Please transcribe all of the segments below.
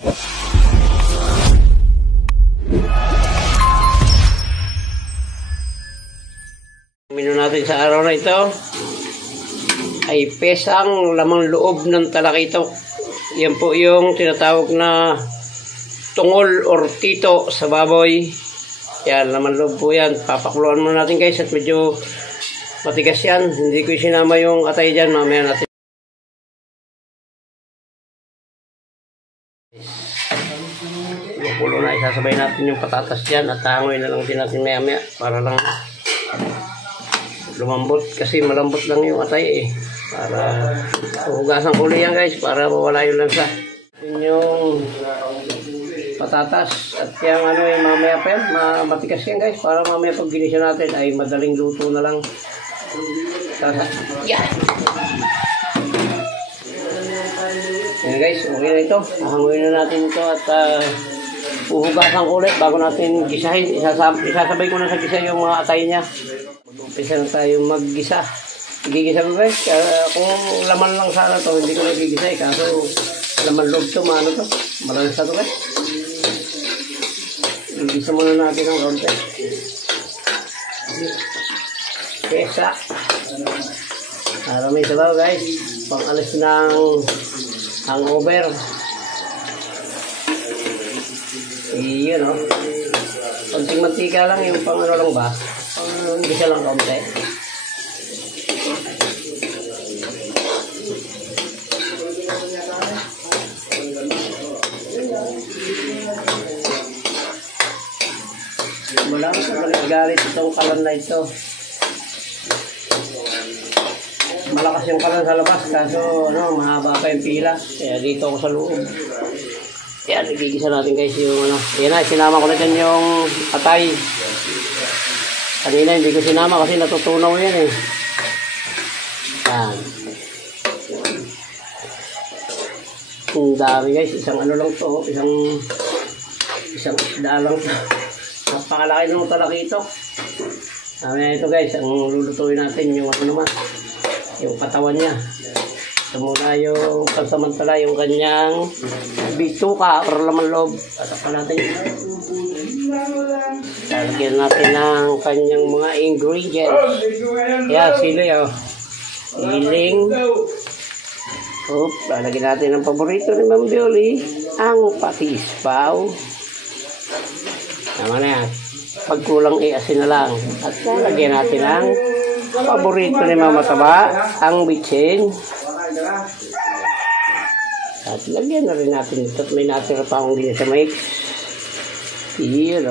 Menu natin sa araw na ito ay pesang lamang loob ng talakitok. Yan po yung tinatawag na tungol or tito sa baboy. Yan, laman loob po yan. Papakuluan muna natin guys at medyo matigas yan. Hindi ko sinama yung atay dyan. Mamaya natin. Pulo na, isasabay natin yung patatas dyan at hangoy na lang din natin maya para lang lumambot kasi malambot lang yung atay para hugasan ko yan guys para mawala yung lansa. Yung patatas at yung mamaya pa yan, matigas yan guys para mamaya pag ginisa natin ay madaling luto na lang. Yan guys, okay na ito. Hanguin na natin ito at uhugasan ko ulit bago natin gisahin. Isasabay ko na sa gisa yung mga atay niya. Umpisa na tayo maggisa. Gigisa ko guys. Kung laman lang sana to, hindi ko nagigisa kaso laman loob to, maano to. Malansa to guys. Gigisa muna natin ng konti. Pesa. Para may sabaw guys. Pang alis ng hangover. Iyon o. Konting mantika lang yung pang ano lang ba? Hindi siya lang kaunti. Wala ko sa galit itong kalan na ito. Malakas yung kalan sa labas kaso mahaba pa yung pila. Kaya dito ako sa loob. Yan, igigisa natin guys yung yan na, sinama ko na dyan yung atay. Kanina hindi ko sinama kasi natutunaw yan Yan. Ang dami guys, isang ano lang to, isang isda lang to. Napakalaki ng talakitok. Ito guys, ang lulutuin natin yung naman, yung katawan niya. Ito muna yung pansamantala, yung kanyang bituka or laman loob. Tatakpan natin. Lalagyan natin ng kanyang mga ingredients. Yan, sili siling. Lalagyan natin ng paborito ni Ma'am Bioli, ang patis pao. Tama na yan. Pag kulang asin na lang. At lalagyan natin ang paborito ni Mama Taba, ang bitsin. At lagyan na rin natin ito at may natira pa akong ginisa mix. Yun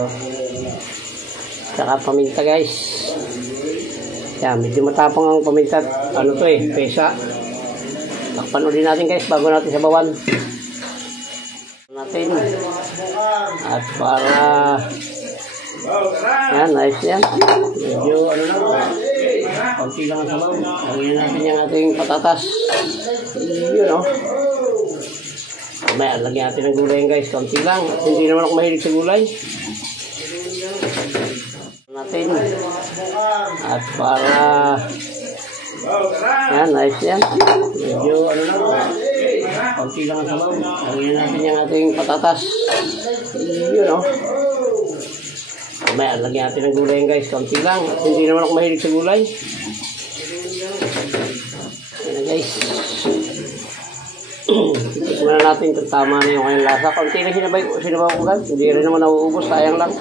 Saka paminta guys. Yan, medyo matapang ang paminta. Ano to pesa. Takpan ulit natin guys bago natin sabawan. Natin. At para yan, nice yan. Medyo konti lang ang sabaw. Lagyan natin yung ating patatas. Yun May lagyan natin ng gulay guys. Konti lang. Hindi naman ako mahilig sa gulay. Natin. At para yan, nice yan. Medyo konti lang ang sabaw. Lagyan natin yung ating patatas. Yun May lagyan natin ng gulay guys. Konti lang. Hindi naman ako mahilig sa gulay. Yan guys. Tikman na natin kung tama na yung kanyang lasa. Konti lang sinabaw ko guys. Hindi rin naman nauubos. Sayang lang.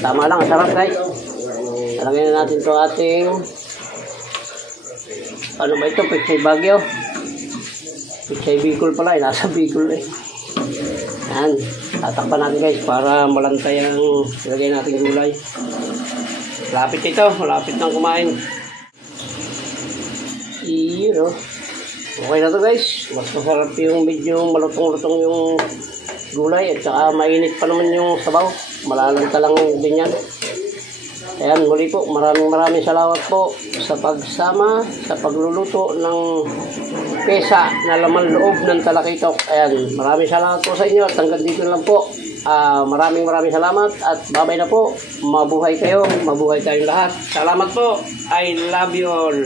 Tama lang. Sarap guys. Lagyan na natin ito ating ano ba ito? Pechay Bagyo. Pechay Bicol pala. Nasa Bicol Yan. Tatakpan natin guys para malantay ang ilagay natin gulay. Malapit ito. Malapit nang kumain. Yun Okay na to guys. Mas masarap yung medyo malutong-lutong yung gulay at saka mainit pa naman yung sabaw. Malalanta lang din yan. Ayan, muli po, maraming salamat po sa pagsama, sa pagluluto ng pesa na laman loob ng talakitok. Ayan, maraming salamat po sa inyo at hanggang dito lang po. Maraming salamat at babay na po. Mabuhay kayo, mabuhay tayong lahat. Salamat po. I love you all.